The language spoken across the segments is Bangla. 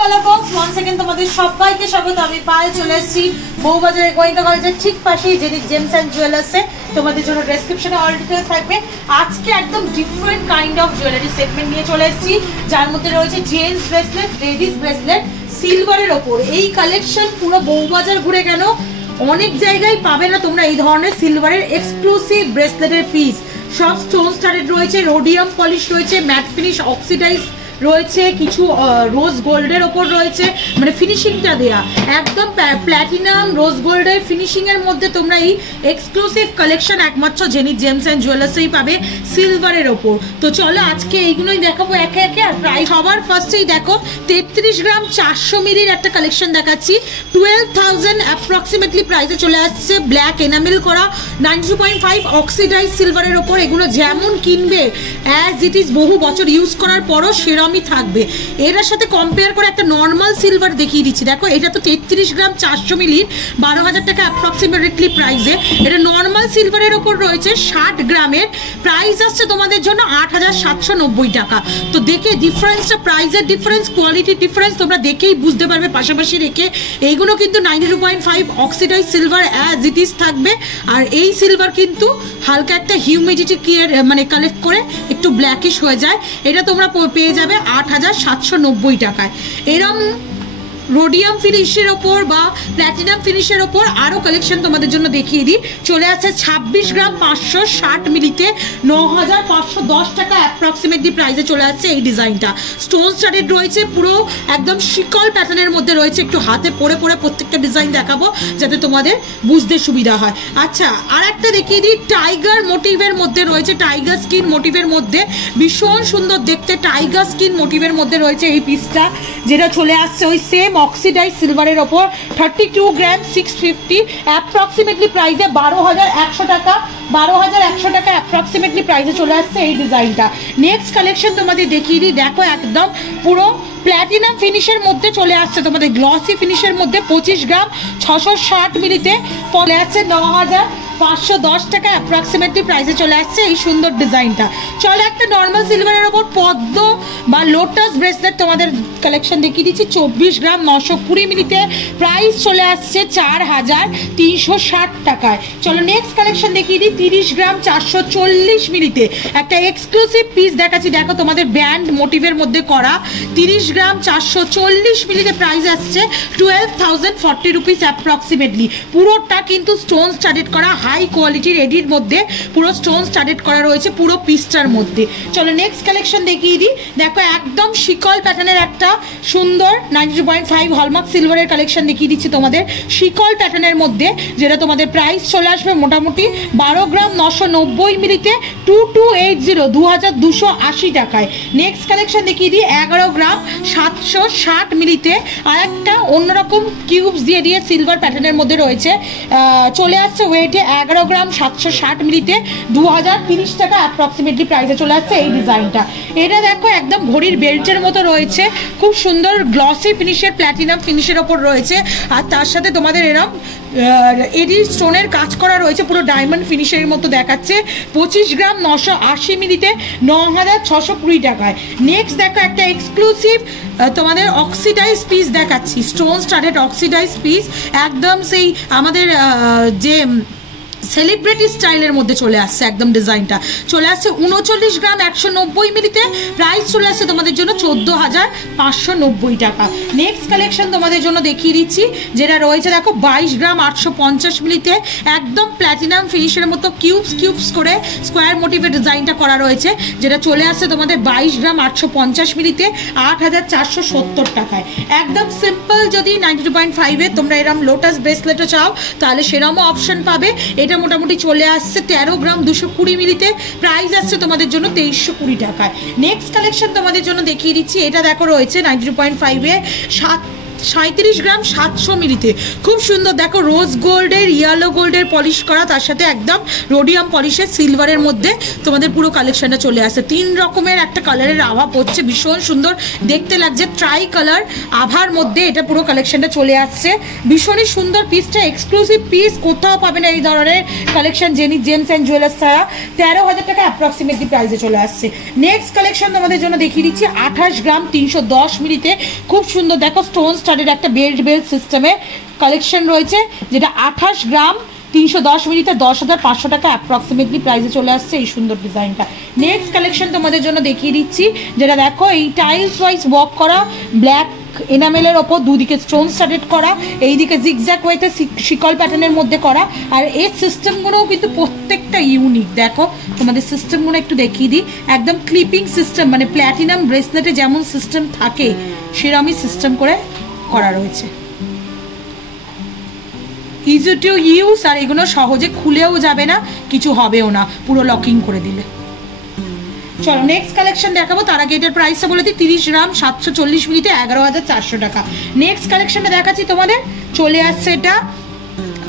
কালার বক্স ওয়ান সেকেন্ড তোমাদের সবাইকে স্বাগত। আমি পায়ে চলে এসেছি বউবাজারের গোয়েন্দা কলেজের ঠিক পাশেই জেনিক জেমস অ্যান্ড জুয়েলার্সে। তোমাদের জন্য ডেসক্রিপশনে অল ডিটেলস থাকবে। আজকে একদম different kind of jewellery segment নিয়ে চলে এসেছি, যার মধ্যে রয়েছে জেন্টস ব্রেসলেট, লেডিস ব্রেসলেট সিলভারের ওপর। এই কালেকশন পুরো বউবাজার ঘুরে গেল, অনেক জায়গায় পাবে না তোমরা এই ধরনের সিলভারের এক্সক্লুসিভ ব্রেসলেটের পিস। সব স্টোন স্টারেড রয়েছে, রোডিয়াম পলিশ রয়েছে, ম্যাট ফিনিশ অক্সিডাইজ রয়েছে, কিছু রোজ গোল্ডের ওপর রয়েছে, মানে ফিনিশিংটা দেয়া একদম প্ল্যাটিনাম রোজ গোল্ডের ফিনিশিং এর মধ্যে তোমরা এই এক্সক্লুসিভ কালেকশন একমাত্র জেনিক জেমস অ্যান্ড জুয়েলার্সেই পাবে সিলভারের ওপর। তো চলো আজকে এইগুলোই দেখাবো একে একে। আর প্রায় সবার ফার্স্টেই দেখো 33 গ্রাম 400 মিলির একটা কালেকশন দেখাচ্ছি। 12,000 অ্যাপ্রক্সিমেটলি প্রাইসে চলে আসছে, ব্ল্যাক এনামেল করা 92.5 অক্সিডাইজ সিলভারের ওপর। এগুলো যেমন কিনবে অ্যাজ ইট ইজ বহু বছর ইউজ করার পরও সেরকম থাকবে। এটার সাথে কম্পেয়ার করে একটা নর্মাল সিলভার দেখিয়ে দিচ্ছি। দেখো এটা তো 33 গ্রাম 400 মিলির 12,000 টাকা অ্যাপ্রক্সিমেটলি প্রাইসে। এটা নর্মাল সিলভারের ওপর রয়েছে 60 গ্রামের, প্রাইস আসছে তোমাদের জন্য 8,790 টাকা। তো দেখে ডিফারেন্সটা, প্রাইসের ডিফারেন্স, কোয়ালিটির ডিফারেন্স তোমরা দেখেই বুঝতে পারবে পাশাপাশি রেখে। এইগুলো কিন্তু 92.5 oxidise silver as it is থাকবে। আর এই সিলভার কিন্তু হালকা একটা হিউমিডিটি মানে কালেক্ট করে একটু ব্ল্যাকিশ হয়ে যায়। এটা তোমরা পেয়ে যাবে 8,790 টাকায়। এরম রোডিয়াম ফিনিশের ওপর বা প্ল্যাটিনাম ফিনিশের ওপর আরও কালেকশন তোমাদের জন্য দেখিয়ে দিই। চলে আসছে 26 গ্রাম 560 মিলিতে 9,510 টাকা অ্যাপ্রক্সিমেটলি প্রাইসে চলে আসছে এই ডিজাইনটা। স্টোন স্টাডেড রয়েছে, পুরো একদম শিকল প্যাটার্নের মধ্যে রয়েছে। একটু হাতে পরে পরে প্রত্যেকটা ডিজাইন দেখাবো যাতে তোমাদের বুঝতে সুবিধা হয়। আচ্ছা, আর একটা দেখিয়ে দিই, টাইগার মোটিভের মধ্যে রয়েছে, টাইগার স্কিন মোটিভের মধ্যে ভীষণ সুন্দর দেখতে টাইগার স্কিন মোটিভের মধ্যে রয়েছে এই পিসটা, যেটা চলে আসছে ওই সেম অক্সিডাইজ সিলভারের ওপর। 32 গ্রাম 650 অ্যাপ্রক্সিমেটলি প্রাইসে 12,100 টাকা, 12,100 টাকা অ্যাপ্রক্সিমেটলি প্রাইসে চলে আসছে এই ডিজাইনটা। নেক্সট কালেকশন তোমাদের দেখিয়ে দিই। দেখো একদম পুরো প্ল্যাটিনাম ফিনিশের মধ্যে চলে আসছে তোমাদের, গ্লসি ফিনিশের মধ্যে 25 গ্রাম 660 মিলিতে চলে আসছে 9,510 টাকা অ্যাপ্রক্সিমেটলি প্রাইসে চলে আসছে এই সুন্দর ডিজাইনটা। চলো একটা নর্মাল সিলভারের ওপর পদ্ম বা লোটাস ব্রেসলেট তোমাদের কালেকশন দেখিয়ে দিচ্ছি। 24 গ্রাম 920 মিলিতে প্রাইস চলে আসছে 4,360 টাকায়। চলো নেক্সট কালেকশন দেখিয়ে দিই। 30 গ্রাম 440 মিলিতে একটা এক্সক্লুসিভ পিস দেখাচ্ছি। দেখো তোমাদের ব্যান্ড মোটিভের মধ্যে করা 30 গ্রাম 440 মিলিতে প্রাইস আসছে 12,040 রুপিস অ্যাপ্রক্সিমেটলি। পুরোটা কিন্তু স্টোন স্টাডেড করা, হাই কোয়ালিটির এডির মধ্যে পুরো স্টোন স্টাডেড করা রয়েছে পুরো পিসটার মধ্যে। চলো নেক্সট কালেকশন দেখিয়ে দিই। দেখো একদম শিকল প্যাটার্নের একটা সুন্দর 92.5 হলমার্ক সিলভারের কালেকশন দেখিয়ে দিচ্ছি তোমাদের, শিকল প্যাটার্নের মধ্যে, যেটা তোমাদের প্রাইস চলে আসবে মোটামুটি 12 গ্রাম 990 মিলিতে 2280 2,280 টাকায়। নেক্সট কালেকশন দেখিয়ে দিই 11 গ্রাম 760 মিলিতে আর একটা অন্যরকম কিউবস দিয়ে দিয়ে সিলভার প্যাটার্নের মধ্যে রয়েছে। চলে আসছে ওয়েটে 11 গ্রাম 760 মিলিতে 2,030 টাকা অ্যাপ্রক্সিমেটলি প্রাইসে চলে আসছে এই ডিজাইনটা। এটা দেখো একদম ঘড়ির বেল্টের মতো রয়েছে, খুব সুন্দর গ্লসি ফিনিশের প্ল্যাটিনাম ফিনিশের ওপর রয়েছে। আর তার সাথে তোমাদের এরকম এডি স্টোনের কাজ করা রয়েছে, পুরো ডায়মন্ড ফিনিশের মতো দেখাচ্ছে। 25 গ্রাম 980 মিলিতে 9,620 টাকায়। নেক্সট দেখো একটা এক্সক্লুসিভ তোমাদের অক্সিডাইজ পিস দেখাচ্ছি, স্টোন স্টাডেড অক্সিডাইজ পিস, একদম সেই আমাদের যে সেলিব্রিটি স্টাইলের মধ্যে চলে আসছে একদম ডিজাইনটা। চলে আসছে 39 গ্রাম 190 মিলিতে, প্রাইস চলে আসছে তোমাদের জন্য 14,590 টাকা। নেক্সট কালেকশন তোমাদের জন্য দেখিয়ে দিচ্ছি, যেটা রয়েছে দেখো 22 গ্রাম 850 মিলিতে একদম প্ল্যাটিনাম ফিনিশের মতো কিউবস করে স্কোয়ার মোটিভের ডিজাইনটা করা রয়েছে, যেটা চলে আসছে তোমাদের 22 গ্রাম 850 মিলিতে 8,470 টাকায়। একদম সিম্পল যদি 92.5 তোমরা এরকম লোটাস ব্রেসলেটও চাও তাহলে সেরকমও অপশন পাবে। এটা মোটামুটি চলে আসছে 13 গ্রাম 220 মিলিতে, প্রাইস আসছে তোমাদের জন্য 2320 টাকায়। নেক্সট কালেকশন তোমাদের জন্য দেখিয়ে দিচ্ছি। এটা দেখো রয়েছে 92.5 7 37 গ্রাম 700 মিলিতে, খুব সুন্দর দেখো রোজ গোল্ডের ইয়েলো গোল্ডের পলিশ করা, তার সাথে একদম রোডিয়াম পলিশের সিলভারের মধ্যে তোমাদের পুরো কালেকশনটা চলে আসে। 3 রকমের একটা কালারের আভা পড়ছে, ভীষণ সুন্দর দেখতে লাগছে, ট্রাই কালার আভার মধ্যে এটা পুরো কালেকশনটা চলে আসছে। ভীষণই সুন্দর পিসটা, এক্সক্লুসিভ পিস, কোথাও পাবে না এই ধরনের কালেকশন জেনিক জেমস অ্যান্ড জুয়েলার্স ছাড়া। 13,000 টাকা অ্যাপ্রক্সিমেটলি প্রাইসে চলে আসছে। নেক্সট কালেকশন তোমাদের জন্য দেখিয়ে দিচ্ছি 28 গ্রাম 310 মিলিতে, খুব সুন্দর দেখো স্টোন স্টাডের একটা বেল্ট সিস্টেমে কালেকশন রয়েছে, যেটা 28 গ্রাম 310 মিলিতে 10,500 টাকা অ্যাপ্রক্সিমেটলি প্রাইসে চলে আসছে এই সুন্দর ডিজাইনটা। নেক্সট কালেকশন তোমাদের জন্য দেখিয়ে দিচ্ছি, যেটা দেখো এই টাইলস ওয়াইজ ওয়ার্ক করা ব্ল্যাক এনামেলের ওপর দুদিকে স্টোন স্টাডেড করা, এইদিকে জিগজ্যাগ ওয়েতে শিকল প্যাটার্নের মধ্যে করা। আর এর সিস্টেমগুলোও কিন্তু প্রত্যেকটা ইউনিক। দেখো তোমাদের সিস্টেমগুলো একটু দেখিয়ে দিই, একদম ক্লিপিং সিস্টেম, মানে প্ল্যাটিনাম ব্রেসলেটে যেমন সিস্টেম থাকে সেরকমই সিস্টেম করে করা রয়েছে, ইজি টু ইউজ। আর এগুলো সহজে খুলেও যাবে না, কিছু হবেও না পুরো লকিং করে দিলে। চলো নেক্সট কালেকশন দেখাবো, তার আগে এটার প্রাইসটা বলে দিই 30 গ্রাম 740 মিলিতে 11,400 টাকা। নেক্সট কালেকশনটা দেখাচ্ছি তোমাদের, চলে আসছে এটা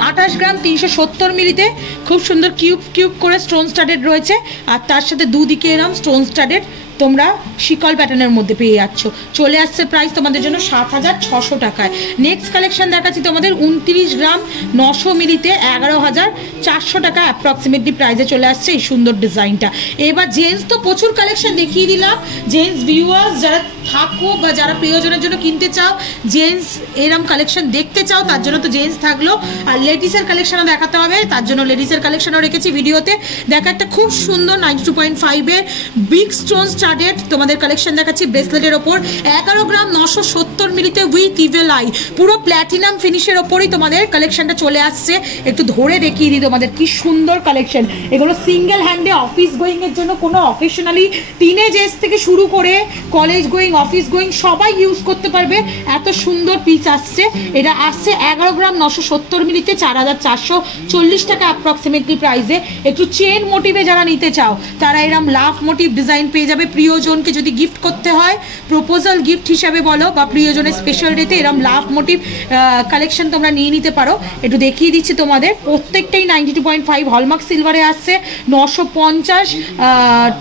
28 গ্রাম 370 মিলিতে, খুব সুন্দর কিউব করে স্টোন স্টাডেড রয়েছে, আর তার সাথে দুদিকে এরকম স্টোন স্টাডেড তোমরা শিকল প্যাটার্নের মধ্যে পেয়ে যাচ্ছ। চলে আসছে প্রাইস তোমাদের জন্য 7,600 টাকায়। নেক্সট কালেকশন দেখাচ্ছি তোমাদের 29 গ্রাম 900 মিলিতে 11,400 টাকা অ্যাপ্রক্সিমেটলি প্রাইসে চলে আসছে এই সুন্দর ডিজাইনটা। এবার জেন্টস তো প্রচুর কালেকশন দেখিয়ে দিলাম, জেন্টস ভিউয়ার্স যারা থাকো বা যারা প্রিয়জনের জন্য কিনতে চাও, জেন্টস এরম কালেকশন দেখতে চাও, তার জন্য তো জেন্টস থাকলো। আর লেডিসের কালেকশনও দেখাতে হবে, তার জন্য লেডিসের কালেকশনও রেখেছি ভিডিওতে। দেখা একটা খুব সুন্দর 92.5-এর বিগ স্টোন স্টাডেড তোমাদের কালেকশন দেখাচ্ছি ব্রেসলেটের ওপর, 11 গ্রাম 970 মিলিতে উইথ ইভেল আই, পুরো প্ল্যাটিনাম ফিনিশের ওপরই তোমাদের কালেকশনটা চলে আসছে। একটু ধরে দেখিয়ে দিই তোমাদের কি সুন্দর কালেকশন। এগুলো সিঙ্গেল হ্যান্ডে অফিস গোয়িং এর জন্য, কোনো অকেশনালি টিনেজ এজ থেকে শুরু করে কলেজ গোয়িং অফিস গোয়িং সবাই ইউজ করতে পারবে, এত সুন্দর পিস আসছে। এটা আসছে 11 গ্রাম 970 মিলিতে 4,440 টাকা অ্যাপ্রক্সিমেটলি প্রাইসে। একটু চেন মোটিভে যারা নিতে চাও তারা এরকম লাভ মোটিভ ডিজাইন পেয়ে যাবে। প্রিয়জনকে যদি গিফট করতে হয়, প্রপোজাল গিফট হিসাবে বলো বা প্রিয়জনের স্পেশাল ডেতে এরকম লাভ মোটিভ কালেকশন তোমরা নিয়ে নিতে পারো। একটু দেখিয়ে দিচ্ছি তোমাদের, প্রত্যেকটাই 92.5 হলমার্ক সিলভারে আসছে, 950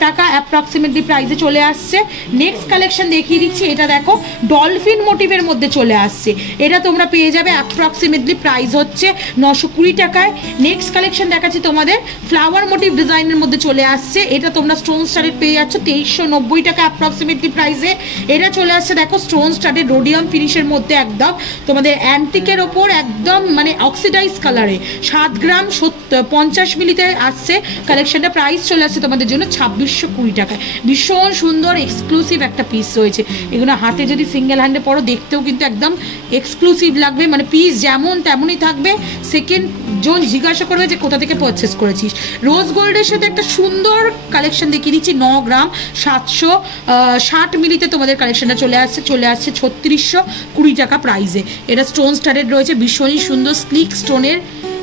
টাকা অ্যাপ্রক্সিমেটলি প্রাইসে চলে আসছে। নেক্সট কালেকশন দেখিয়ে দিচ্ছি, এটা দেখো ডলফিন মোটিভের মধ্যে চলে আসছে, এটা তোমরা পেয়ে যাবে অ্যাপ্রক্সিমেটলি প্রাইস হচ্ছে 920 টাকায়। নেক্সট কালেকশন দেখাচ্ছি তোমাদের ফ্লাওয়ার মোটিভ ডিজাইনের মধ্যে চলে আসছে, এটা তোমরা স্টোন স্টাডেড পেয়ে যাচ্ছ 2390 টাকা অ্যাপ্রক্সিমেটলি প্রাইসে। এটা চলে আসছে দেখো স্টোন স্টাডেড রোডিয়াম ফিনিশের মধ্যে, একদম তোমাদের অ্যান্টিকের ওপর একদম মানে অক্সিডাইজ কালারে, 7 গ্রাম 50 মিলিতে আসছে কালেকশনটা। প্রাইস চলে আসছে তোমাদের জন্য 2620 টাকায়। ভীষণ সুন্দর এক্সক্লুসিভ একটা পিস রয়েছে, এগুলো হাতে যদি সিঙ্গেল হ্যান্ডে পরো দেখতেও কিন্তু একদম এক্সক্লুসিভ লাগবে, মানে পিস যেমন তেমনই থাকবে। সেকেন্ড জন জিজ্ঞাসা করবে যে কোথা থেকে পারচেস করেছিস। রোজ গোল্ডের সাথে একটা সুন্দর কালেকশন দেখিয়ে দিচ্ছি, 9 গ্রাম 760 মিলিতে তোমাদের কালেকশনটা চলে আসছে 3620 টাকা প্রাইসে। এটা স্টোন স্টাডেড রয়েছে, ভীষণই সুন্দর স্লিক স্টোনের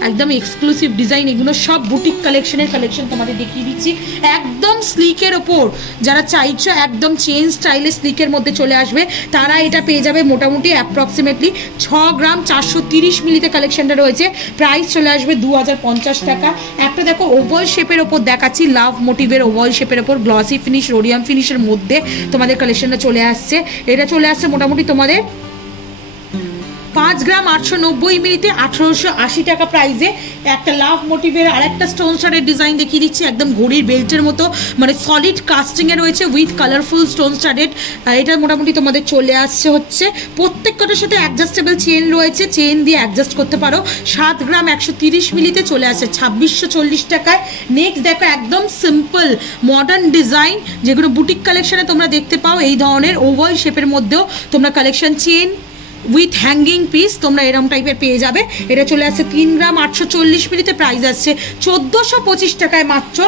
একদম এক্সক্লুসিভ ডিজাইন। এগুলো সব বুটিক কালেকশনের কালেকশন তোমাদের দেখিয়ে দিচ্ছি, একদম স্লিকের ওপর যারা চাইছো একদম চেন স্টাইলে স্লিকের মধ্যে চলে আসবে তারা এটা পেয়ে যাবে মোটামুটি অ্যাপ্রক্সিমেটলি 6 গ্রাম 430 মিলিতে কালেকশনটা রয়েছে। প্রাইস চলে আসবে 2050 টাকা। একটা দেখো ওভাল শেপের ওপর দেখাচ্ছি, লাভ মোটিভের ওভাল শেপের ওপর গ্লসি ফিনিশ রোডিয়াম ফিনিশের মধ্যে তোমাদের কালেকশনটা চলে আসছে। এটা চলে আসছে মোটামুটি তোমাদের 5 গ্রাম 890 মিলিতে 1880 টাকা প্রাইসে। একটা লাভ মোটিভের আর একটা স্টোন স্টারের ডিজাইন দেখিয়ে দিচ্ছি, একদম ঘড়ির বেল্টের মতো, মানে সলিড কাস্টিংয়ে রয়েছে উইথ কালারফুল স্টোন স্টারেড। এটা মোটামুটি তোমাদের চলে আসছে হচ্ছে প্রত্যেকটার সাথে অ্যাডজাস্টেবল চেন রয়েছে, চেন দিয়ে অ্যাডজাস্ট করতে পারো। 7 গ্রাম 130 মিলিতে চলে আসছে 2640 টাকায়। নেক্সট দেখো একদম সিম্পল মডার্ন ডিজাইন, যেগুলো বুটিক কালেকশনে তোমরা দেখতে পাও, এই ধরনের ওভাল শেপের মধ্যেও তোমরা collection chain with hanging piece তোমরা এরম টাইপের পেয়ে যাবে। এটা চলে আসছে 3 গ্রাম 840 মিলিতে, প্রাইস আসছে 1425 টাকায় মাত্র।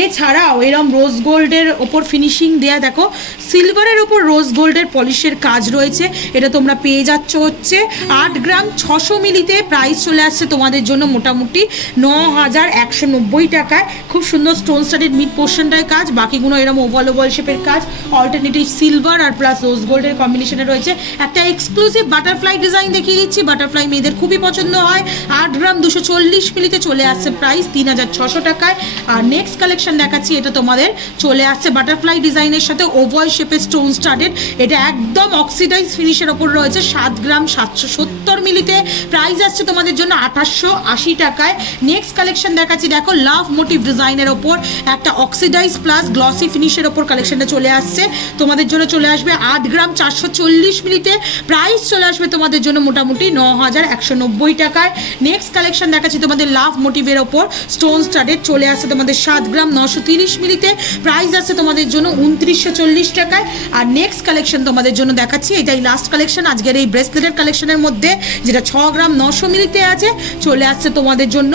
এছাড়াও এরম রোজ গোল্ডের ওপর ফিনিশিং দেয়া, দেখো সিলভারের ওপর রোজ গোল্ডের পলিশের কাজ রয়েছে, এটা তোমরা পেয়ে যাচ্ছ হচ্ছে 8 গ্রাম 600 মিলিতে। প্রাইস চলে আসছে তোমাদের জন্য মোটামুটি 9190 টাকায়। খুব সুন্দর স্টোন স্টাডেড মিড পোর্শনটায় কাজ, বাকিগুলো এরম ওভাল ওভাল শেপের কাজ, অল্টারনেটিভ সিলভার আর প্লাস রোজ গোল্ডের কম্বিনেশনে রয়েছে। একটা এক্সক্লুসিভ বাটার বাটারফ্লাই ডিজাইন দেখিয়ে দিচ্ছি। বাটারফ্লাই মেয়েদের খুবই পছন্দ হয়। 8 গ্রাম 240 মিলিতে চলে আসছে প্রাইস 3600 টাকায়। আর নেক্সট কালেকশন দেখাচ্ছি, এটা তোমাদের চলে আসছে বাটারফ্লাই ডিজাইনের সাথে ওভাল শেপের স্টোন স্টাডেড। এটা একদম অক্সিডাইজ ফিনিশের ওপর রয়েছে। 7 গ্রাম 770 মিলিতে প্রাইস আসছে তোমাদের জন্য 2880 টাকায়। নেক্সট কালেকশন দেখাচ্ছি, দেখো লাভ মোটিভ ডিজাইনের ওপর একটা অক্সিডাইজ প্লাস গ্লসি ফিনিশের ওপর কালেকশনটা চলে আসছে তোমাদের জন্য। চলে আসবে 8 গ্রাম 440 মিলিতে, প্রাইস চলে আসবে তোমাদের জন্য মোটামুটি 9190 টাকায়। নেক্সট কালেকশন দেখাচ্ছি তোমাদের লাভ মোটিভের ওপর স্টোন স্টাডেড, চলে আসছে তোমাদের 7 গ্রাম 930 মিলিতে, প্রাইস আসছে তোমাদের জন্য 2940 টাকায়। আর নেক্সট কালেকশন তোমাদের জন্য দেখাচ্ছি, এটাই লাস্ট কালেকশন আজকের এই ব্রেসলেটের কালেকশনের মধ্যে, যেটা 6 গ্রাম 900 মিলিতে আছে। চলে আসছে তোমাদের জন্য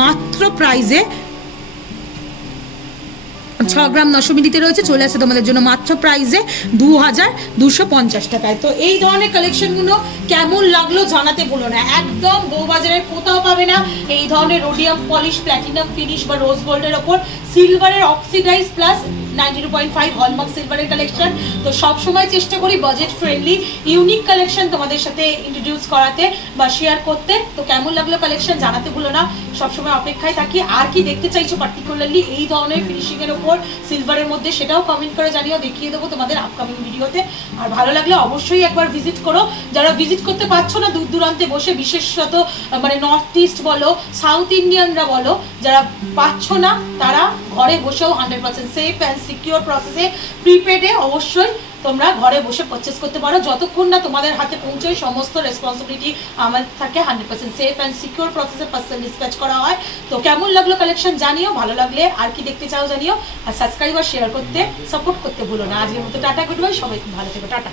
মাত্র প্রাইজে 6 গ্রাম 900 মিলিতে রয়েছে, চলে আসছে তোমাদের জন্য মাত্র প্রাইসে 2250 টাকায়। তো এই ধরনের কালেকশনগুলো কেমন লাগলো জানাতে ভুলো না। একদম বউবাজারের কোথাও পাবে না এই ধরনের রোডিয়াম পলিশ, প্ল্যাটিনাম ফিনিশ বা রোজ গোল্ডের ওপর সিলভারের অক্সিডাইজ প্লাস 92.5 হলমার্ক সিলভারের কালেকশন। তো সবসময় চেষ্টা করি বাজেট ফ্রেন্ডলি ইউনিক কালেকশন তোমাদের সাথে ইন্ট্রোডিউস করাতে বা শেয়ার করতে। তো কেমন লাগলো কালেকশন জানাতে ভুলো না, সবসময় অপেক্ষায় থাকি। আর কি দেখতে চাইছো পার্টিকুলারলি এই ধরনের ফিনিশিংয়ের ওপর সিলভারের মধ্যে, সেটাও কমেন্ট করে জানিও, দেখিয়ে দেবো তোমাদের আপকামিং ভিডিওতে। আর ভালো লাগলে অবশ্যই একবার ভিজিট করো। যারা ভিজিট করতে পারছো না দূর দূরান্তে বসে, বিশেষত মানে নর্থ ইস্ট বলো, সাউথ ইন্ডিয়ানরা বলো, যারা পাচ্ছ না তারা ঘরে বসেও 100% সেফ অ্যান্ড সিকিউর প্রসেসে প্রিপেডে অবশ্যই তোমরা ঘরে বসে পারচেস করতে পারো। যতক্ষণ না তোমাদের হাতে পৌঁছায় সমস্ত রেসপন্সিবিলিটি আমার থাকে 100% সেফ অ্যান্ড সিকিউর প্রসেসে পার্সেল ডিসপ্যাচ করা হয়। তো কেমন লাগলো কালেকশন জানিও, ভালো লাগলে আর কি দেখতে চাও জানিও। আর সাবস্ক্রাইব আর শেয়ার করতে সাপোর্ট করতে ভুলো না। আজকের মতো টাটা, গুড বাই, সবাই ভালো থেকো, টাটা।